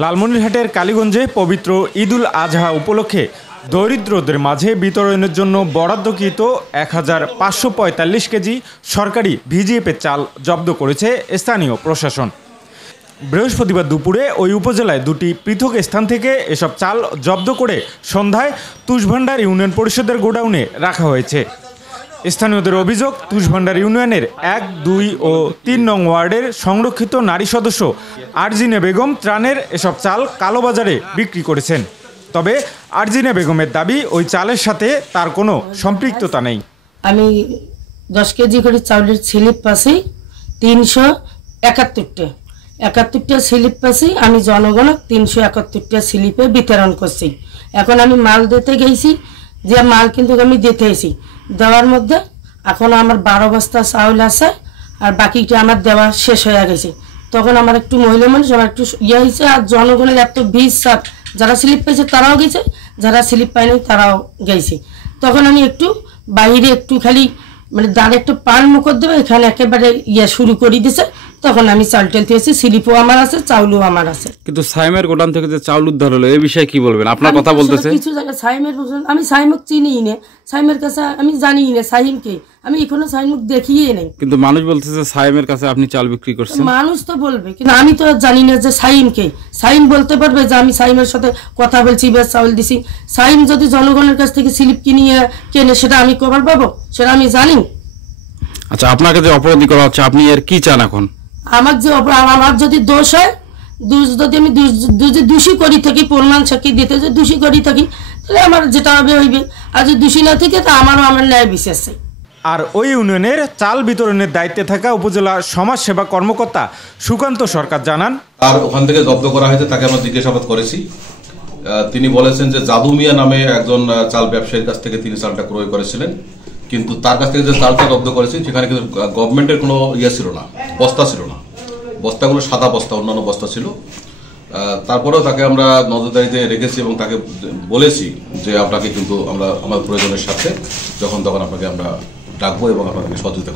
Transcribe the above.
লালমনিরহাটের কালীগঞ্জে পবিত্র ঈদুল আজহা উপলক্ষে দরিদ্রদের মাঝে বিতরণের জন্য বরাদ্দকৃত ১৫৪৫ কেজি সরকারি ভিজিএফের চাল জব্দ করেছে স্থানীয় প্রশাসন। বৃহস্পতিবার দুপুরে ওই উপজেলায় দুটি পৃথক স্থান থেকে এসব চাল জব্দ করে সন্ধ্যায় তুষভান্ডার ইউনিয়ন পরিষদের গোডাউনে রাখা হয়েছে। স্থানীয়দের অভিযোগ, তুষভান্ডার ইউনিয়নের ১, ২ ও ৩ নং ওয়ার্ডের সংরক্ষিত নারী সদস্য আরজিনা বেগম ত্রাণের এসব চাল কালোবাজারে বিক্রি করেছেন। তবে আরজিনা বেগমের দাবি, ওই চালের সাথে তার কোনো সম্পৃক্ততা নেই। আমি 10 কেজি করে চাউলের স্লিপ পাচ্ছি, 371টা স্লিপ পাচ্ছি। আমি জনগণক 371টা স্লিপে বিতরণ করছি। এখন আমি মাল দিতে গেছি, যে মাল কিন্তু আমি দিতে এসেছি, দেওয়ার মধ্যে এখন আমার 12 বস্তা চাউল আছে, আর বাকিটা আমার দেওয়া শেষ হয়ে গেছে। তখন আমার একটু মহিলা মানুষ, আমার একটু ইয়ে হয়েছে। আর জনগণের এত ভিড়, চাপ, যারা স্লিপ পেয়েছে তারাও গেছে, যারা স্লিপ পায়নি তারাও গেছে। তখন আমি একটু বাইরে একটু খালি মানে দাঁড়ে একটু পান মুখর দেবে, এখানে একেবারে ইয়ে শুরু করে দিছে। তখন আমি চাল টেলতে এসেছি, স্লিপও আমার আছে, চাউলও আমার আছে। কিন্তু সাইমের গোডাউন থেকে যে চাউল উদ্ধার হলো, এই বিষয়ে কি বলবেন? আপনার কথা বলতেছে কিছু জায়গায় সাইমের, আমি সাইমুখ চিনি না, সাইমের কাছে আমি জানি না সাইমকে, আমি এখনো সাইমুখ দেখিয়ে নেই। কিন্তু মানুষ বলতেছে সাইমের কাছে আপনি চাল বিক্রি করছেন। মানুষ তো বলবে, কিন্তু আমি তো জানি না যে সাইমকে। সাইম বলতে পারবে যে আমি সাইমের সাথে কথা বলছি বা চাউল দিছি। সাইম যদি জনগণের কাছ থেকে স্লিপ কিনিয়ে কেনে, সেটা আমি কবার পাবো? সেটা আমি জানি। আচ্ছা, আপনাকে যে অপরাধী করা হচ্ছে, আপনি এর কি চান এখন? আমার যদি দোষ হয়, যদি আমি দোষী করি থাকি, প্রমাণ সাক্ষী দিতে যদি দোষী করি থাকি, তাহলে আমার যেটা হবে হইবে। আর যদি দোষী না থেকে, তা আমার ন্যায় বিশ্বাস চাই। আর ওই ইউনিয়নের চাল বিতরণের দায়িত্বে থাকা উপজেলা সমাজসেবা কর্মকর্তা সুকান্ত সরকার জানান, আর ওখান থেকে জব্দ করা হয়েছে, তাকে আমরা জিজ্ঞাসাবাদ করেছি। তিনি বলেছেন যে জাদু মিয়া নামে একজন চাল ব্যবসায়ীর কাছ থেকে তিনি চালটা ক্রয় করেছিলেন, কিন্তু তার কাছ থেকে যে চালটা জব্দ করেছি সেখানে কিন্তু গভর্নমেন্টের কোনো ইয়ে ছিল না, বস্তা ছিল না। বস্তাগুলো সাদা বস্তা, অন্যান্য বস্তা ছিল। তারপরেও তাকে আমরা নজরদারিতে রেখেছি এবং তাকে বলেছি যে আপনাকে কিন্তু আমরা আমাদের প্রয়োজনের সাথে যখন তখন আপনাকে আমরা ডাকবো এবং আপনাকে সহযোগিতা করবো।